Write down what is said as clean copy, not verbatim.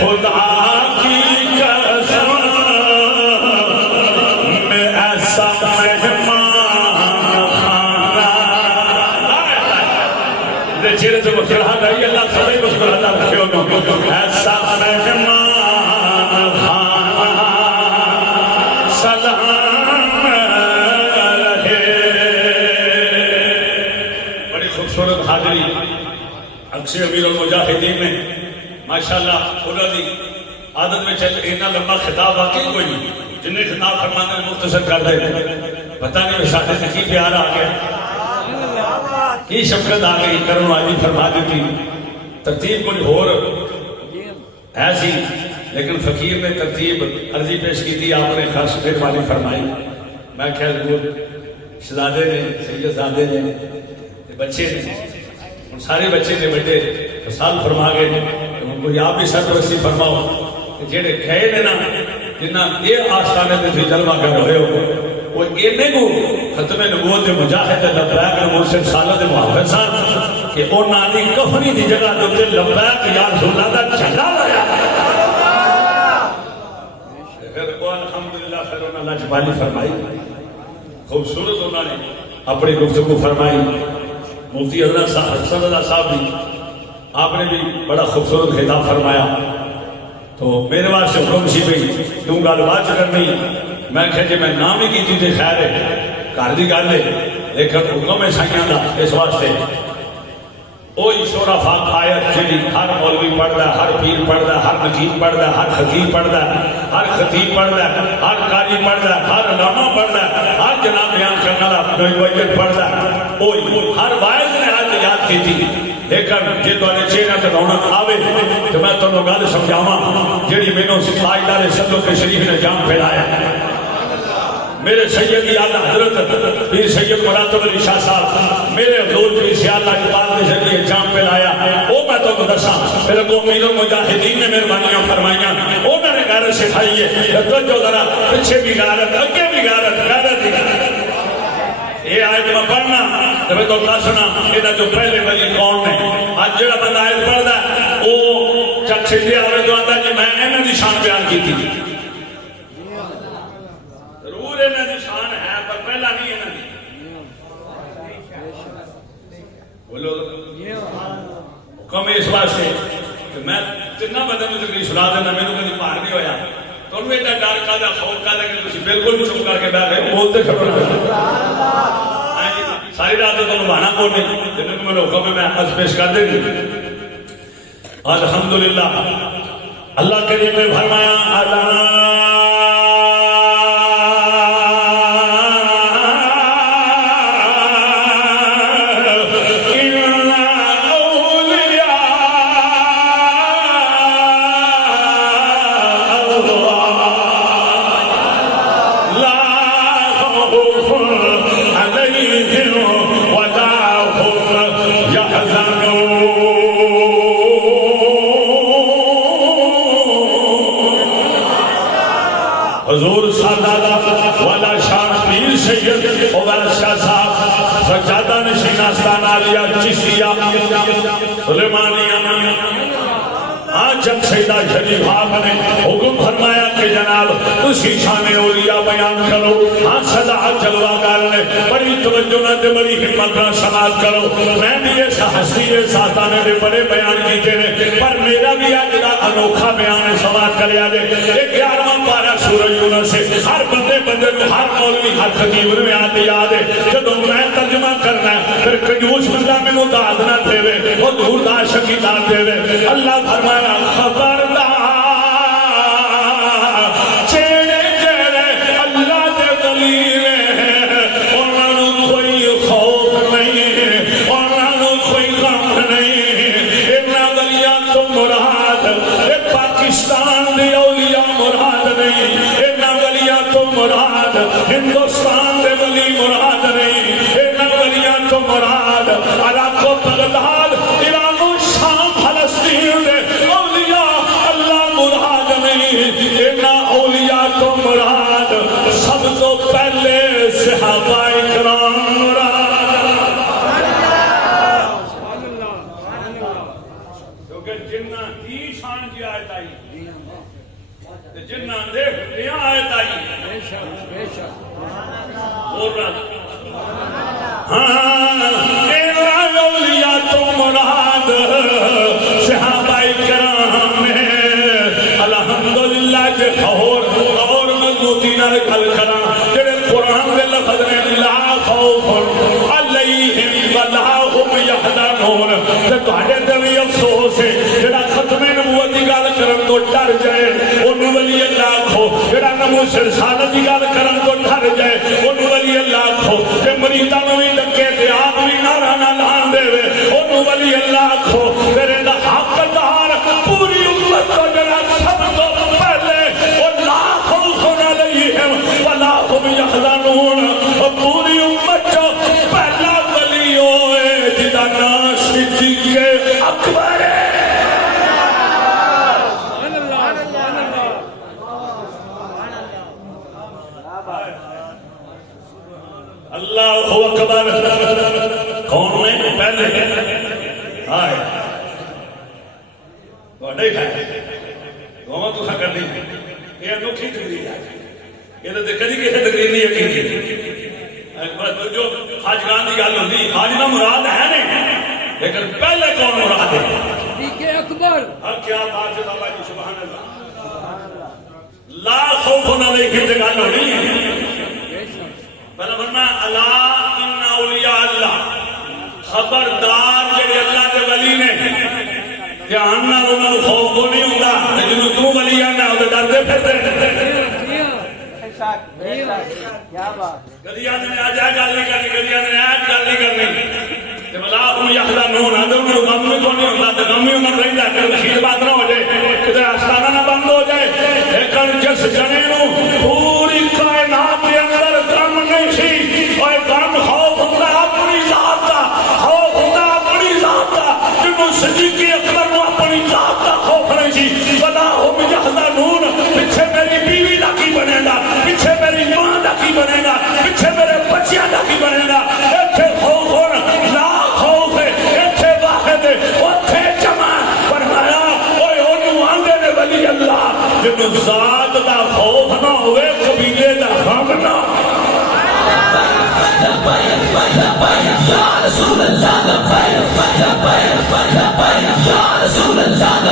خدا کی قسم میں ایسا مہمان خانہ چہرے سے مسکراہٹ آئی اللہ سبھی مسکراہٹ رکھے ہوگا ایسا مہمان خانہ سلام رہے بڑی خوبصورت حاضری اکثر امیر المجاہدین نے ماشاءاللہ انہوں نے عادت میں چل اتنا لمبا خطاب واقعی کوئی نہیں جنہیں خطاب فرمانے میں مختصر کر دے پتہ نہیں شاہد سے کی پیار آ گیا کی شفقت آ گئی کرم واجی فرما دیتی ترتیب کوئی اور ایسی لیکن فقیر نے ترتیب عرضی پیش کی تھی آپ نے خاص مہربانی فرمائی میں خیال وہ شہزادے نے سید زادے نے بچے نے ان سارے بچے نے بیٹے حسال فرما گئے ان کو آپ بھی سرپرستی فرماؤ کہ جڑے گئے نے نا جنہ یہ آستانے دے تھی جلوہ کر رہے ہو وہ اینے کو ختم نبوت مجاہد لبیک نموسن سالت محافظ صاحب کہ او نانی کفنی دی جگہ دوتے لبیک یا رسول اللہ دا جھنڈا لایا پھر وہ الحمدللہ پھر انہوں نے جبالی فرمائی خوبصورت انہوں نے اپنی گفتگو فرمائی مفتی حضرت حسن اللہ صاحب بھی آپ نے بھی بڑا خوبصورت خطاب فرمایا تو میرے واسطے حکم سی بھئی تم گل بات کرنی میں کہا جی میں نام ہی کی تھی خیر ہے گھر دی گل ہے لیکن حکم ہے سائیاں دا اس واسطے وہی شورا فاق آیت جی ہر مولوی پڑھتا ہے ہر پیر پڑھتا ہے ہر نقیب پڑھتا ہے ہر خطیب پڑھتا ہے ہر خطیب پڑھتا ہے ہر قاری پڑھتا ہے ہر علامہ پڑھتا ہے ہر جناب بیان کرنے والا نویت پڑھتا ہے وہی ہر واحد نے آج یاد کی تھی لیکن جی تمہارے چہرے تے رونق آوے تو میں تمہیں گل سمجھاواں جیڑی مینوں تاجدار صدق شریف نے جام پھیلایا میرے سیدی اعلی حضرت پیر سید مراتب علی شاہ صاحب میرے حضور پیر سیال اقبال کے ذریعے جام پھیلایا وہ میں تو دساں میرے کو امیر المجاہدین نے مہربانیاں فرمائیاں وہ میں نے غیرت سکھائی ہے تو جو ذرا پیچھے بھی غیرت اگے بھی غیرت ہی یہ آیت میں پڑھنا تو میں تو دسنا یہ جو پہلے ولی کون نے آج جڑا بندہ آیت پڑھتا ہے وہ چک چھٹے آوے جو آتا ہے کہ میں انہاں دی شان بیان کی تھی ضرور انہاں دی شان ہے پر پہلا نہیں انہاں دی بولو حکم اس واسطے کہ میں تنا بدن میں تکلیف سنا دینا میں نے کبھی پار نہیں ہویا تو انہوں ایڈا ڈر کا دا خوف کا دا کہ تسی بالکل بھی چپ کر کے بیٹھ گئے بولتے خبر ساری رات تو بہانا کون نہیں جنہوں نے میرے حکم میں عرض پیش کر دے گی الحمدللہ اللہ کریم نے فرمایا حضور سادہ والا شان پیر سید اویل شاہ صاحب سجادہ نشین آستان آلیا چشتیہ سلیمانیہ آج جب سیدہ شریف آپ نے حکم فرمایا کہ جناب اسی شان اولیاء بیان کرو ہاں صدا جلوہ کرنے بڑی توجہ نہ دے بڑی حکمت نہ سماعت کرو میں بھی یہ ہستی ساتانے دے بڑے بیان کیتے ہیں پر میرا بھی اجلا انوکھا بیان سماعت کر لیا دے ایک 11واں پارہ سورہ یونس سے ہر بندے بندے کو ہر مولوی ہر خطیب میں آتے یاد ہے جب میں ترجمہ کرنا ہے پھر کنجوس بندہ میں مداد نہ دے وہ دور دا شکی دار دے اللہ فرمایا خبردار چیڑے چیڑے اللہ دے دلیل ہے انہوں کوئی خوف نہیں انہوں کوئی غم نہیں اتنا گلیاں تو مراد پاکستان دے اولیاء مراد نہیں اتنا گلیاں تو مراد ہندوستان دے ولی مراد نہیں اتنا گلیاں تو مراد عراق و بغداد ایران و شام فلسطین دے اولیاء اللہ مراد نہیں اتنا اولیاء تو مراد سب تو پہلے صحابہ اکرام مراد کیونکہ جنہ دی شان 5 آیت آئی جنہ دے دیا آیت آئی اولیاء تو مراد صحابہ کرام میں الحمدللہ جے اور مضبوطی نال گل کراں جڑے قرآن دے لفظ نے لا خوف علیہم ولا هم یحزنون تے تہاڈے تے وی افسوس ہے جڑا ختم نبوت دی گل کرن تو ڈر جائے اونوں ولی اللہ کھو جڑا ناموس رسالت دی گل کرن تو ڈر جائے اونوں ولی اللہ کھو تے مریداں نوں وی ڈکے تے آپ وی نعرہ نہ لان دے اونوں ولی اللہ کھو تیرے دا حقدار پوری امت تو جڑا سب تو پہلے او لا خوف علیہم ولا هم یحزنون پوری امت جو پہلا ولی ہوئے جدا نام صدیق اکبر ہے اللہ اکبر کون میں پہلے آئے وڈے کھائے گوما تو کر دی یہ انوکھی تقریر ہے یہ تو کدی کسی تقریر نہیں یقین جو حاجگان کی گل ہوتی حاجنا مراد ہے نہیں لیکن پہلے کون مراد ہے صدیق اکبر کیا بات ہے بابا جی سبحان اللہ لا خوف علیہم کی گل ہونی ہے پہلے فرمایا الا ان اولیاء اللہ خبردار جڑے اللہ کے ولی نے دھیان نال انہاں نوں خوف کو نہیں ہوندا جدوں تو ولی آنا او ڈردے پھردے کدی آدھے نے آج گل نہیں کرنی کدی آدھے نے آج گل نہیں کرنی ولا هم یحزنون انہاں نوں غم بھی کوئی نہیں ہوندا تے غم ہی انہاں نوں رہندا کہ رشید بات نہ ہو جائے کدے آستانہ نہ بند ہو جائے لیکن جس جنے نوں پوری کائنات کے اندر غم نہیں سی اور غم خوف ہوندا اپنی ذات دا خوف ہوندا اپنی ذات دا جنوں صدیق اکبر نوں اپنی ذات دا خوف نہیں سی ولا هم یحزنون پیچھے میری بیوی دا کی بنے گا پیچھے میری ماں دا کی بنے گا پیچھے میرے بچیاں دا کی بنے گا ایتھے خوف ہونا لا خوف ہے ایتھے واحد ہے اوتھے جمع فرمایا اوے اونوں آندے نے ولی اللہ جنوں ذات دا خوف نہ ہوئے قبیلے دا غم نہ یا رسول اللہ یا رسول اللہ